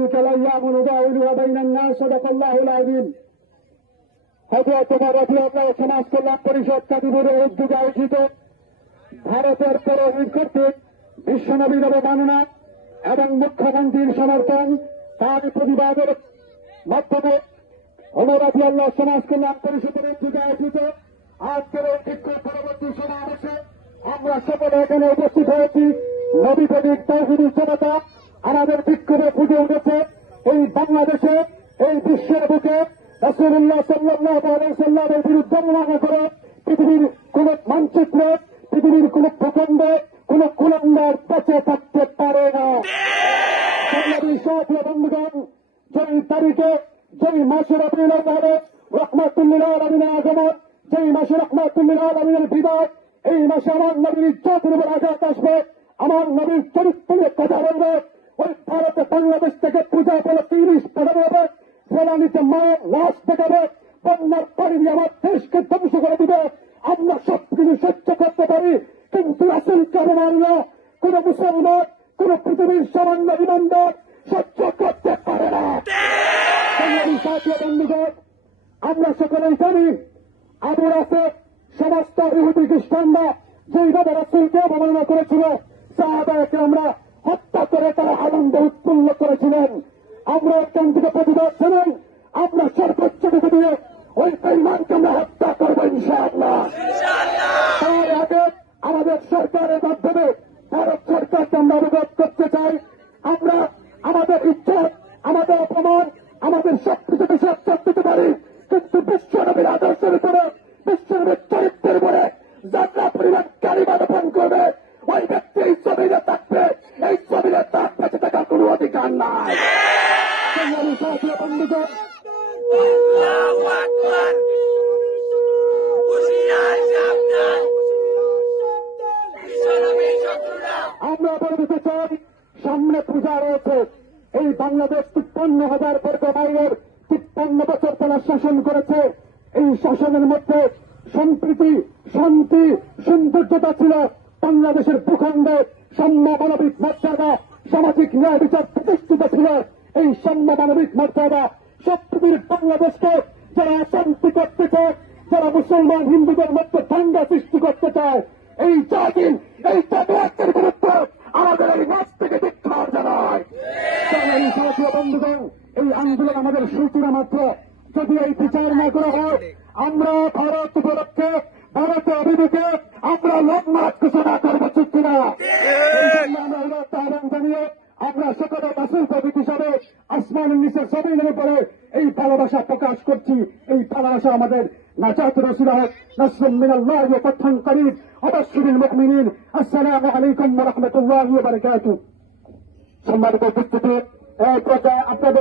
وتلك الأيام نداولها بين الناس صدق الله العظيم হযরত ওমর রাদিয়াল্লাহু সমাজ কল্যাণ পরিষদ কাদিপুরের উদ্যোগে আয়োজিত ভারতের পৌরহিত কর্তৃক বিশ্বনবীর অবমাননা এবং মুখ্যমন্ত্রীর সমর্থন তার প্রতিবাদের মাধ্যমে ওমর রাদিয়াল্লাহু সমাজ কল্যাণ পরিষদের উদ্যোগে আয়োজিত আজকের এই বিক্ষোভ পরবর্তী সমাবেশে আমরা সকলে এখানে উপস্থিত হয়েছি। নবী প্রেমিক তাওহীদি জনতা আমাদের বিক্ষোভে ফুটে উঠেছে এই বাংলাদেশে, এই বিশ্বের বুকে রাসূলুল্লাহ সাল্লাল্লাহু আলাইহি ওয়াসাল্লামের বিরুদ্ধে অবমাননা করে পৃথিবীর কোন মানচিত্রে, পৃথিবীর কোন ভূখণ্ডে কোন কুলাঙ্গার বেঁচে থাকতে পারে না। বন্ধুগণ, যেই তারিখে, যেই মাসে রবিউল আউয়াল রহমাতুল্লিল আলামিনের আগমন, যেই মাসে রহমাতুল্লিল আলামিনের বিদায়, এই মাসে আমার নবীর ইজ্জতের উপর আঘাত আসবে, আমার নবীর চরিত্র নিয়ে কথা বলবে। ওই ভারতে বাংলাদেশ থেকে পূজা বলে 30 পাঠানো হবে, ফেলানিতে মায়ের লাশ দেখাবে, বন্যার পানি দিয়ে আমার দেশকে ধ্বংস করে দিবে। আমরা সবকিছু সহ্য করতে পারি, কিন্তু রাসূলকে অবমাননা কোন মুসলমান, কোন পৃথিবীর সামান্য ইমানদার সহ্য করতে পারে না। বন্ধুগণ, আমরা সকলেই জানি আবু রাসেল সমস্ত ইহুদি খ্রিস্টানরা যেইভাবে রাসূলকে অবমাননা করেছিল, সাহাবায়ে আমরা হত্যা করে তারা আনন্দ উৎফুল্ল করেছিলেন। আমরা এখান থেকে প্রতিবাদ জানাই, আমরা সর্বোচ্চটুকু দিয়ে ওই বেঈমানকে আমরা হত্যা করবো ইনশাআল্লাহ। তার আগে আমাদের সরকারের মাধ্যমে ভারত সরকারকে আমরা অবগত করতে চাই, আমরা আমাদের ইজ্জত, আমাদের অপমান, আমাদের সবকিছু বিশ্বাস করতে পারি, কিন্তু বিশ্বনবীর আদর্শের উপরে, বিশ্বনবীর চরিত্রের উপরে যারা পরিমাণ কালিমা রোপণ করবে, ওই ব্যক্তি এই জমিনে থাকবে, এই জমিনে তার বেঁচে থাকার কোন অধিকার নাই। বন্ধুগণ, আমরা বলে দিতে চাই, সামনে পূজা রয়েছে। এই বাংলাদেশ 53,000 বর্গ মাইলের 53 বছর তারা শাসন করেছে। এই শাসনের মধ্যে সম্প্রীতি, শান্তি, সৌন্দর্যতা ছিল। বাংলাদেশের ভূখণ্ডে সাম্য, মানবিক মর্যাদা, সামাজিক ন্যায় বিচার প্রতিষ্ঠিত ছিল। এই সাম্য, মানবিক মর্যাদা সবকিছুর বাংলাদেশকে যারা অশান্তি করতে চায়, যারা মুসলমান হিন্দুদের মধ্যে দাঙ্গা সৃষ্টি করতে চায়, এই জাতির, এই জাতীয়তার বিরুদ্ধে আমাদের এই মাছ থেকে ধিক্কার জানায়। বন্ধুগণ, এই আন্দোলন আমাদের সূচনা মাত্র। যদি এই বিচার না করা হয়, আমরা ভারত উপলক্ষে, ভারতের অভিমুখে আমরা লং মার্চ ঘোষণা করবো, ঠিক কিনা? আমরা আহ্বান জানিয়ে আমরা সকলে রাসূল প্রেমিক হিসাবে আসমানের নিচের জমিনের উপরে এই ভালোবাসা প্রকাশ করছি। এই ভালোবাসা আমাদের নাজাতের ওসিলা হোক। নাসরুম মিনাল্লাহি ওয়া ফাতহুন করিব ওয়া বাশশিরিল মুমিনিন। আসসালামু আলাইকুম ওয়া রাহমাতুল্লাহি ওয়া বারাকাতুহু। সম্মানিত উপস্থিতি, এই পর্যায়ে আপনাদের